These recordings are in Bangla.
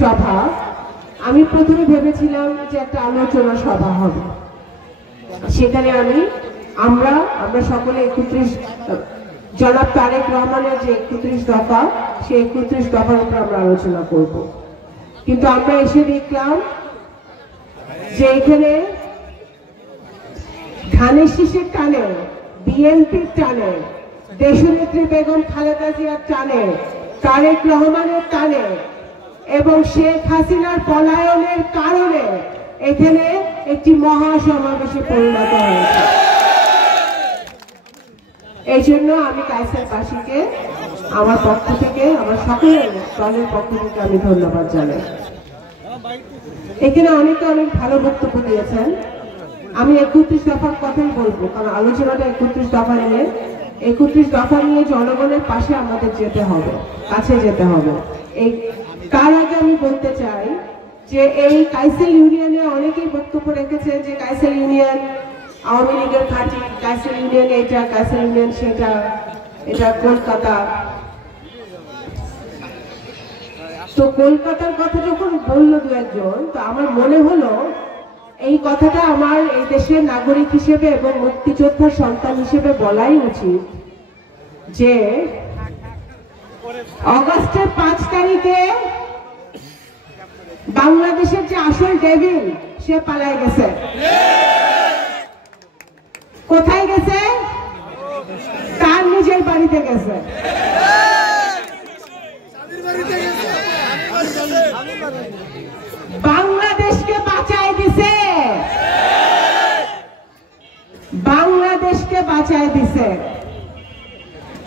সভা, আমি প্রথমে ভেবেছিলাম যে একটা আলোচনা সভা হবে। সেখানে আমরা সকলে 31 জনাব তারেক রহমানের যে 31 দফা, সেই 31 দফার উপর আমরা আলোচনা করব। কিন্তু আমরা এসে দেখলাম যে এখানে ধানের শীষের টানে, বিএনপির টানে, দেশনেত্রী বেগম খালেদা জিয়ার টানে, তারেক রহমানের টানে এবং শেখ হাসিনার পলায়নের কারণে এখানে একটি মহাসমাবেশে পরিণত হয়েছে। এই জন্য আমি কায়সারবাসীকে আমার পক্ষ থেকে, আমার সকলের দলের পক্ষ থেকে আমি ধন্যবাদ জানাই। এখানে অনেকে অনেক ভালো বক্তব্য দিয়েছেন। আমি 31 দফার কথাই বলবো, কারণ আলোচনাটা 31 দফা নিয়ে। 31 দফা নিয়ে জনগণের পাশে আমাদের যেতে হবে, কাছে যেতে হবে। তার আগে আমি বলতে চাই যে এই কাইসেল ইউনিয়নে অনেকেই বক্তব্য রেখেছে যে কাইসেল ইউনিয়ন আওয়ামী লীগের ঘাঁটি, কাইসেল ইউনিয়ন এটা, কাইসেল ইউনিয়ন সেটা, এটা কলকাতা। তো কলকাতার কথা যখন বললো দু একজন, তো আমার মনে হলো এই কথাটা আমার এই দেশের নাগরিক হিসেবে এবং মুক্তিযোদ্ধার সন্তান হিসেবে বলাই উচিত যে অগাস্টের 5 তারিখে বাংলাদেশের যে আসল ডেভিল সে পালায় গেছে। কোথায় গেছে? তার নিজের বাড়িতে গেছে। বাংলাদেশকে বাঁচায় দিছে, বাংলাদেশকে বাঁচায় দিছে।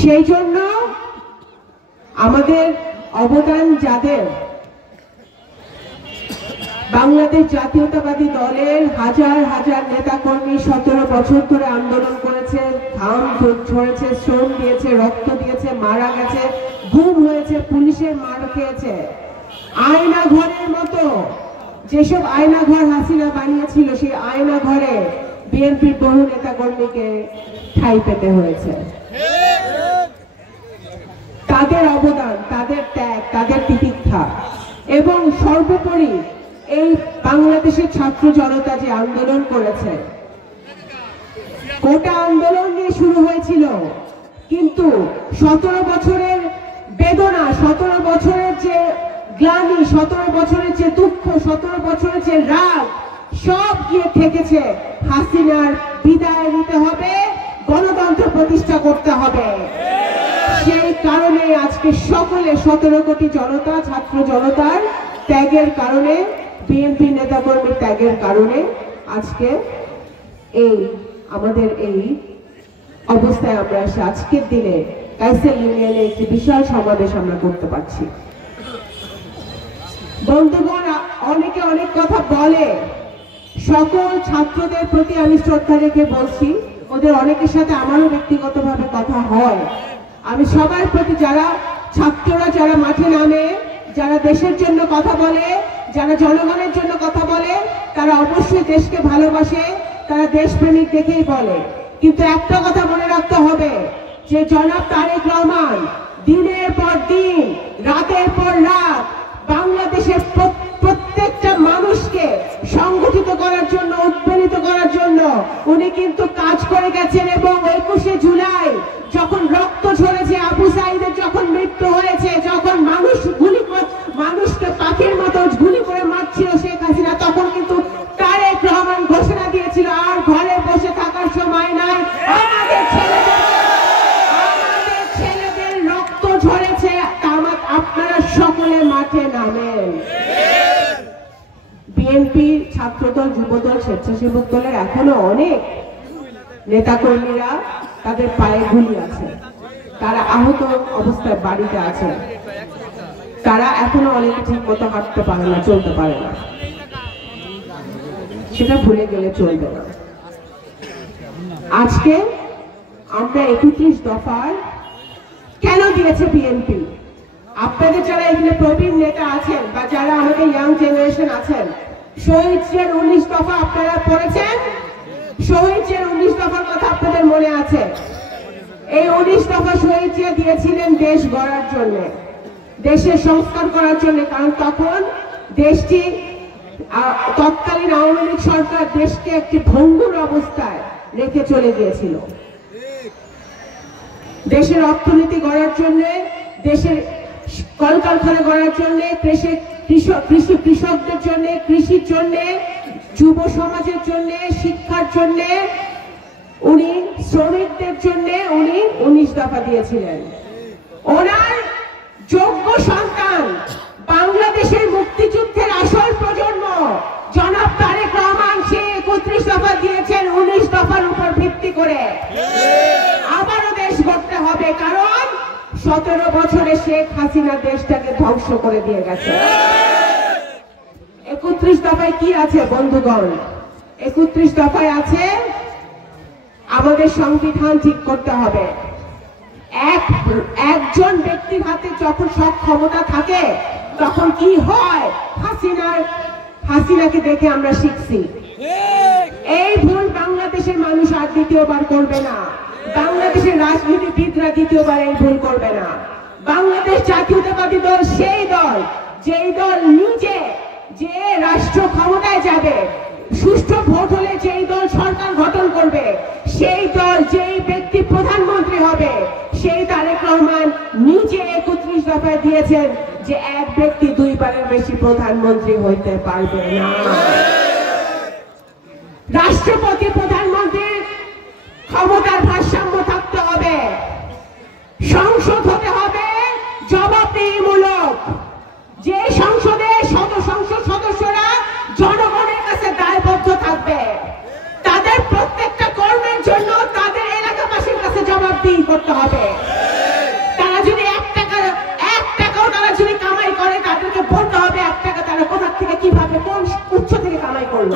সেই জন্য আমাদের অবদান যাদের, বাংলাদেশ জাতীয়তাবাদী দলের হাজার হাজার নেতা কর্মী 17 বছর ধরে আন্দোলন করেছে, ঘাম ঝরেছে, শ্রম দিয়েছে, রক্ত দিয়েছে, মারা গেছে, গুম হয়েছে, পুলিশের মার খেয়েছে। আয়না ঘরের মতো যেসব আয়না ঘর হাসিনা বানিয়েছিল, সেই আয়না ঘরে বিএনপির বহু নেতা কর্মীকে ঠাঁই পেতে হয়েছে। তাদের অবদান, তাদের ত্যাগ, তাদের তিতিক্ষা এবং সর্বোপরি এই বাংলাদেশের ছাত্র জনতা যে আন্দোলন করেছে, কোটা আন্দোলন নিয়ে শুরু হয়েছিল, কিন্তু 17 বছরের বেদনা, 17 বছরের যে গ্লানি, 17 বছরের যে দুঃখ, 17 বছরের যে রাগ, সব গিয়ে ঠেকেছে হাসিনার বিদায় নিতে হবে, গণতন্ত্র প্রতিষ্ঠা করতে হবে। সেই কারণে আজকে সকলে 17 কোটি জনতা, ছাত্র জনতার ত্যাগের কারণে, বিএনপি নেতাকর্মীর ত্যাগের কারণে আজকে আমাদের এই অবস্থায় আমরা এসে আজকের দিনে কাইসেল ইউনিয়নে একটি বিশাল সমাবেশ আমরা করতে পারছি। বন্ধুগণ, অনেকে অনেক কথা বলে, সকল ছাত্রদের প্রতি আমি শ্রদ্ধা রেখে বলছি, ওদের অনেকের সাথে আমারও ব্যক্তিগতভাবে কথা হয়। আমি সবার প্রতি, যারা ছাত্ররা যারা মাঠে নামে, যারা দেশের জন্য কথা বলে, যারা জনগণের জন্য কথা বলে, তারা অবশ্যই দেশকে ভালোবাসে, তারা দেশপ্রেমিক দেখেই বলে। কিন্তু একটা কথা মনে রাখতে হবে যে জনাব তারেক রহমান দিনের পর দিন, রাতের পর রাত বাংলাদেশের প্রত্যেকটা মানুষকে সংগঠিত করার জন্য, উৎপীড়িত করার জন্য উনি কিন্তু কাজ করে গেছেন। এবং 21শে জুলাই যখন রক্ত ঝরেছে, আবু সাঈদের যখন মৃত্যু হয়েছে, যখন মানুষকে পাখির মতো গুলি করে মারছিল শেখ হাসিনা, তখন কিন্তু তারেক রহমান ঘোষণা দিয়েছিল আর ঘরে বসে থাকার সময় নাই, আমাদের ছেলেদের রক্ত ঝরেছে, আপনারা সকলে মাঠে নামেন। বিএনপি, ছাত্রদল, যুবদল, স্বেচ্ছাসেবক দলের এখনো অনেক নেতাকর্মীরা তাদের পায়ে গুলি আছে, তারা আহত অবস্থায় বাড়িতে আছে, তারা এখনো অনেকে ঠিক মতো হাঁটতে পারে না, চলতে পারে না। সেটা ভুলে গেলে চলবে না। আজকে আমরা 31 দফার কেন দিয়েছে বিএনপি? আপনাদের যারা এখানে প্রবীণ নেতা আছেন বা যারা আমাদের ইয়াং জেনারেশন আছেন, শহীদ জিয়ার 19 দফা আপনারা পড়েছেন? শহীদ জিয়ার 19 দফার কথা আপনাদের মনে আছে? এই 19 দফা শহীদ জিয়া দিয়েছিলেন দেশ গড়ার জন্য, দেশের সংস্কার করার জন্য, কারণ তখন দেশটি তৎকালীন আওয়ামী লীগ সরকার দেশকে একটি ভঙ্গুর অবস্থায় রেখে চলে গিয়েছিল। দেশের অর্থনীতি গড়ার জন্য, দেশের কলকারখানা গড়ার জন্য, কৃষকদের জন্য, কৃষির জন্য, যুব সমাজের জন্য, শিক্ষার জন্য, উনি শ্রমিকদের জন্য উনি 19 দফা দিয়েছিলেন। ওনার যোগ্য সন্তান বাংলাদেশের মুক্তিযুদ্ধের আসল প্রজন্ম জনাব তারেক রহমান সে 31 দফা দিয়েছেন 19 দফার উপর ভিত্তি করে। আবারও দেশ গড়তে হবে, কারণ 17 বছরে শেখ হাসিনা দেশটাকে ধ্বংস করে দিয়ে গেছে। 31 দফায় কি আছে বন্ধুগণ? 31 দফায় আছে আমাদের সংবিধান ঠিক করতে হবে। একজন ব্যক্তির হাতে যখন সব ক্ষমতা থাকে তখন কি হয়? হাসিনাকে দেখে আমরা শিখছি। এই ভুল বাংলাদেশের মানুষ আর দ্বিতীয়বার করবে না। বাংলাদেশের রাজনীতিবিদরা দ্বিতীয়বার এই ভুল করবে না। বাংলাদেশ জাতীয়তাবাদী দল সেই দল, যেই দল নিজে যে রাষ্ট্র ক্ষমতায় যাবে, সুষ্ঠু ভোট হলে যেই দল সরকার গঠন করবে, সেই দল যেই ব্যক্তি প্রধানমন্ত্রী হবে, সেই তারেক রহমান নিজে 31 দফায় দিয়েছেন যে এক ব্যক্তি 2 বারের বেশি প্রধানমন্ত্রী হইতে পারবে না। রাষ্ট্রপতি প্রধানমন্ত্রীর ক্ষমতার ভারসাম্য থাকতে হবে। সংসদ হতে হবে জবাবদিহিমূলক, যে সংসদে সংসদ সদস্যরা জনগণের কাছে দায়বদ্ধ থাকবে। তাদের প্রত্যেকটা কর্মের জন্য তাদের এলাকাবাসীর কাছে জবাবদিহি করতে হবে। তারা যদি 1 টাকাও তারা যদি কামাই করে, তাদেরকে বলতে হবে 1 টাকা তারা কোথা থেকে, কিভাবে, কোন উৎস থেকে কামাই করলো।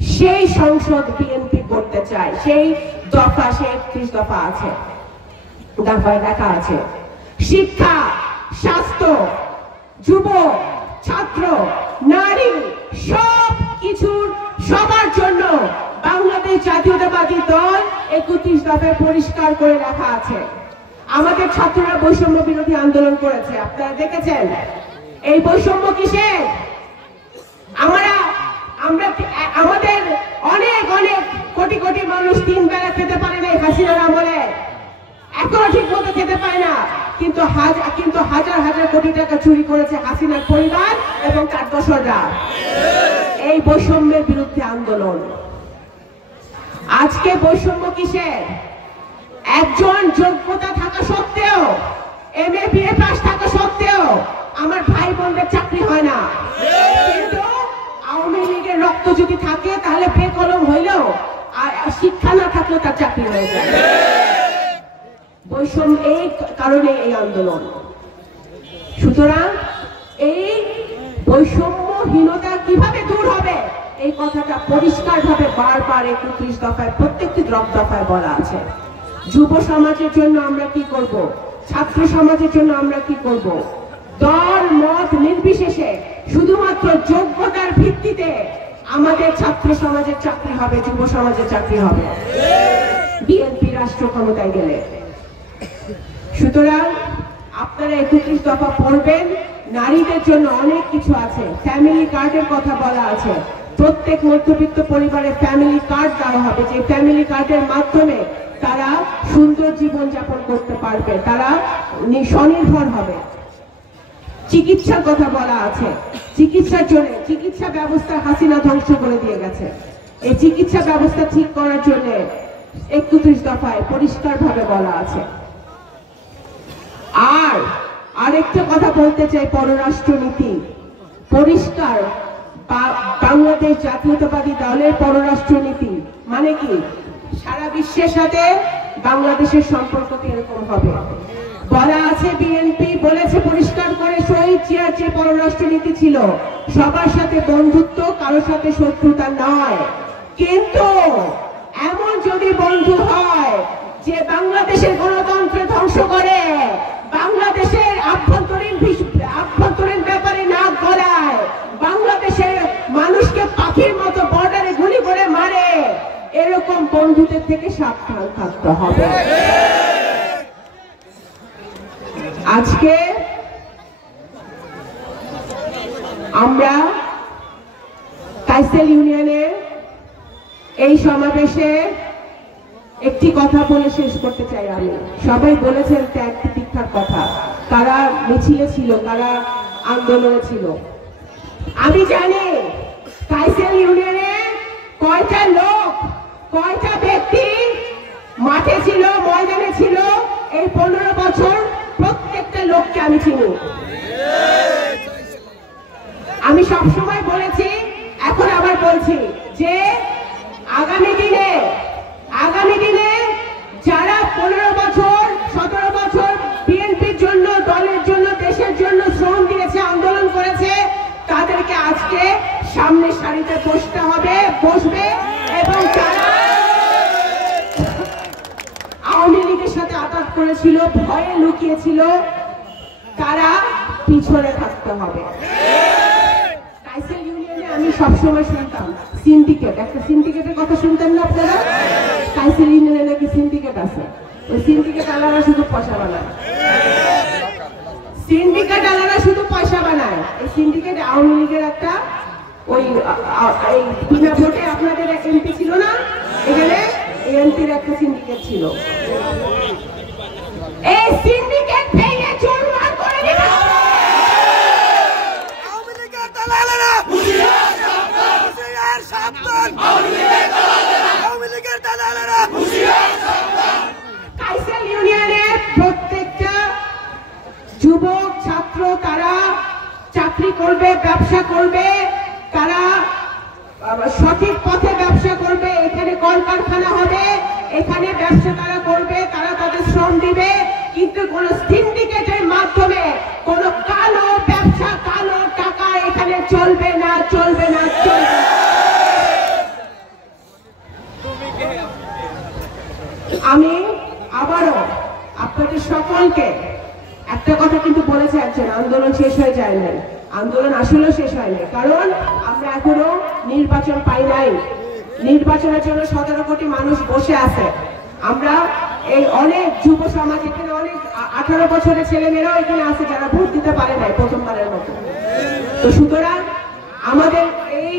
সেই সংসদ বিএনপি করতে চায়। সেই দফা, সেই 31 দফা আছে, দফায় দেখা আছে। শিক্ষা, স্বাস্থ্য, যুব, ছাত্র, নারী, সব কিছুর সবার জন্য বাংলাদেশ জাতীয়তাবাদী দল 31 দফায় পরিষ্কার করে রাখা আছে। আমাদের ছাত্ররা বৈষম্য বিরোধী আন্দোলন করেছে, আপনারা দেখেছেন। এই বৈষম্য কিসের? আমাদের অনেক কোটি কোটি মানুষ 3 বেলা খেতে পারে না হাসিনার আমলে, এখনো ঠিক মতো খেতে পায় না, কিন্তু হাজার হাজার কোটি টাকা চুরি করেছে হাসিনার পরিবার এবং তার দোসররা। এই বৈষম্যের বিরুদ্ধে আন্দোলন। আজকে বৈষম্য কিসের? একজন যোগ্যতা থাকা সত্ত্বেও, MA BA পাস থাকা সত্ত্বেও আমার ভাই বোনদের চাকরি হয় না। কিন্তু আওয়ামী লীগের রক্ত যদি থাকে তাহলে বেকলম হইলেও, আর শিক্ষা না থাকলেও তার চাকরি হয়ে যায়। বৈষম্য, এই কারণে এই আন্দোলন। সুতরাং এই বৈষম্যহীনতা কিভাবে দূর হবে, এই কথাটা পরিষ্কারভাবে বারবার 31 দফায়, প্রত্যেকটি দফায় বলা আছে। যুব সমাজের জন্য আমরা কি করব, ছাত্র সমাজের জন্য আমরা কি করব, দল মত নির্বিশেষে শুধুমাত্র যোগ্যতার ভিত্তিতে আমাদের ছাত্র সমাজের চাকরি হবে, যুব সমাজের চাকরি হবে বিএনপি রাষ্ট্র ক্ষমতায় গেলে। সুতরাং আপনারা 31 দফা পড়বেন। নারীদের জন্য অনেক কিছু আছে। ফ্যামিলি কার্ডের কথা বলা আছে। প্রত্যেক মধ্যবিত্ত পরিবারে ফ্যামিলি কার্ড দেওয়া হবে, যে ফ্যামিলি কার্ডের মাধ্যমে তারা সুন্দর জীবন যাপন করতে পারবে, তারা স্বনির্ভর হবে। চিকিৎসার কথা বলা আছে। চিকিৎসার জন্য, চিকিৎসা ব্যবস্থা হাসিনা ধ্বংস করে দিয়ে গেছে। এই চিকিৎসা ব্যবস্থা ঠিক করার জন্য 31 দফায় পরিষ্কারভাবে বলা আছে। আর আরেকটা কথা বলতে চাই, পররাষ্ট্রনীতি পরিষ্কার। বাংলাদেশ জাতীয়তাবাদী দলের পররাষ্ট্রনীতি মানে কি? সারা বিশ্বের সাথে বাংলাদেশের সম্পর্ক এরকম হবে বলা আছে। বিএনপি বলেছে পরিষ্কার করে, শহীদ জিয়ার যে পররাষ্ট্রনীতি ছিল সবার সাথে বন্ধুত্ব, কারোর সাথে শত্রুতা নয়। কিন্তু এমন যদি বন্ধু হয় যে বাংলাদেশের গণতন্ত্র ধ্বংস করে, বাংলাদেশের আভ্যন্তরীণ ব্যাপারে নাক গলায়, বাংলাদেশের মানুষকে পাখির মতো বর্ডারে গুলি করে মারে, এরকম বন্ধুদের থেকে সাবধান থাকতে হবে। আজ আমরা কাইসেল ইউনিয়নের এই সমাবেশে একটি কথা বলে শেষ করতে চাই। আমি সবাই বলেছেন ত্যাগ তিতিক্ষার কথা, কারা মিছিলে ছিল, কারা আন্দোলনে ছিল। আমি জানি কাইসেল ইউনিয়নে কয়টা লোক, কয়টা ব্যক্তি মাঠে ছিল, ময়দানে ছিল। এই 15 বছর প্রত্যেকটা লোককে আমি চিনি। আমি সবসময় বলেছি, এখন আবার বলছি যে আগামী দিনে যারা 15 বছর 17 বছর বিএনপির জন্য, দলের জন্য, দেশের জন্য শ্রম দিয়েছে, আন্দোলন করেছে, তাদেরকে আজকে সামনের সারিতে বসবে এবং যারা আওয়ামী লীগের সাথে আঘাত করেছিল, ভয়ে লুকিয়েছিল, তারা পিছনে থাকতে হবে। কাইসেল ইউনিয়নে আমি সবসময় শুনতাম সিন্ডিকেট, একটা সিন্ডিকেটের কথা শুনতেন না আপনারা? কাইসেল ইউনিয়নে নাকি সিন্ডিকেট আছে। ওই সিন্ডিকেট আলাদা শুধু পয়সা বানায়, সিন্ডিকেট আলাদা শুধু পয়সা বানায়। এই সিন্ডিকেট আওয়ামী লীগের একটা, ওই বিনা ভোটে আপনাদের এমপি ছিল না এখানে, এমপির একটা সিন্ডিকেট ছিল। এই সিন্ডিকেট ভেঙে চুরমার করে দিতে হবে। আওয়ামী লীগের দালালেরা হুঁশিয়ার সাবধান, হুঁশিয়ার সাবধান, আওয়ামী লীগের দালালেরা হুঁশিয়ার সাবধান। কাইসেল ইউনিয়নের প্রত্যেকটা যুবক ছাত্র তারা চাকরি করবে, ব্যবসা করবে, তারা সঠিক পথে ব্যবসা করবে। এখানে কলকারখানা হবে, এখানে ব্যবসা তারা করবে, তারা তাদের শ্রম দিবে। কিন্তু কোন সিন্ডিকেটের মাধ্যমে কোন কালো ব্যবসা, কালো টাকা এখানে চলবে না, চলবে না, চলবে না। আমি আবারও আপনাদের সকলকে একটা কথা কিন্তু বলেছে একজন, আন্দোলন শেষ হয়ে যায় নাই। আন্দোলন আসলে শেষ হয় নাই, কারণ আমরা এখনো নির্বাচন পাই নাই। নির্বাচনের জন্য 17 কোটি মানুষ বসে আছে। আমরা এই অনেক যুব সমাজ, এখানে অনেক 18 বছরের ছেলেমেয়েরাও এখানে আছে যারা ভোট দিতে পারে নাই প্রথমবারের মতো। তো সুতরাং আমাদের এই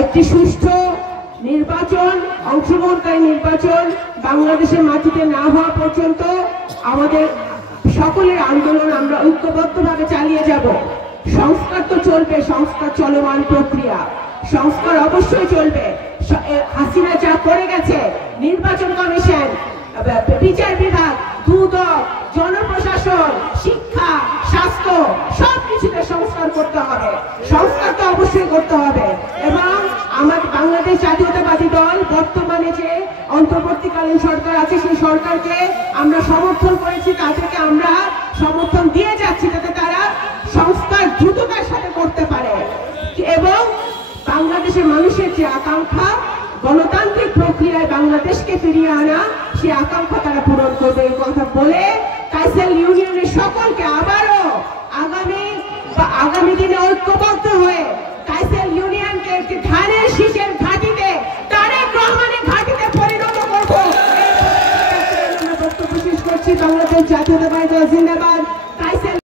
একটি সুষ্ঠু নির্বাচন, অংশগ্রহণকারী নির্বাচন বাংলাদেশের মাটিতে না হওয়া পর্যন্ত আমাদের সকলের আন্দোলন আমরা ঐক্যবদ্ধভাবে চালিয়ে যাব। সংস্কার তো চলবে, সংস্কার চলমান প্রক্রিয়া, সংস্কার অবশ্যই চলবে। হাসিনা যা করে গেছে, নির্বাচন কমিশন, বিচার বিভাগ, দুদক, জনপ্রশাসন, শিক্ষা, স্বাস্থ্য, সবকিছুতে সংস্কার করতে হবে। সংস্কার তো অবশ্যই করতে হবে। এবং আমাদের বাংলাদেশ জাতীয়তাবাদী দল বর্তমানে যে অন্তর্বর্তীকালীন সরকার আছে, সেই সরকারকে আমরা সমর্থন করেছি, তাদেরকে আমরা সমর্থন দিয়ে যাচ্ছি যাতে তারা সংস্কার দ্রুততার সাথে করতে পারে এবং বাংলাদেশের মানুষের যে আকাঙ্ক্ষা, গণতান্ত্রিক প্রক্রিয়ায় বাংলাদেশকে ফিরিয়ে আনা, সেই আকাঙ্ক্ষা তারা পূরণ করবে। এই কথা বলে কাইসেল ইউনিয়নের সকলকে আবারও আগামী দিনে ঐক্যবদ্ধ হয়ে কাইসেল ইউনিয়নকে একটি ধানের শীষের ঘাঁটিতে, তারেক রহমানের ঘাঁটিতে পরিণত করবো। বক্তব্য শেষ করছি। বাংলাদেশ জাতীয়তাবাদী দল জিন্দাবাদ।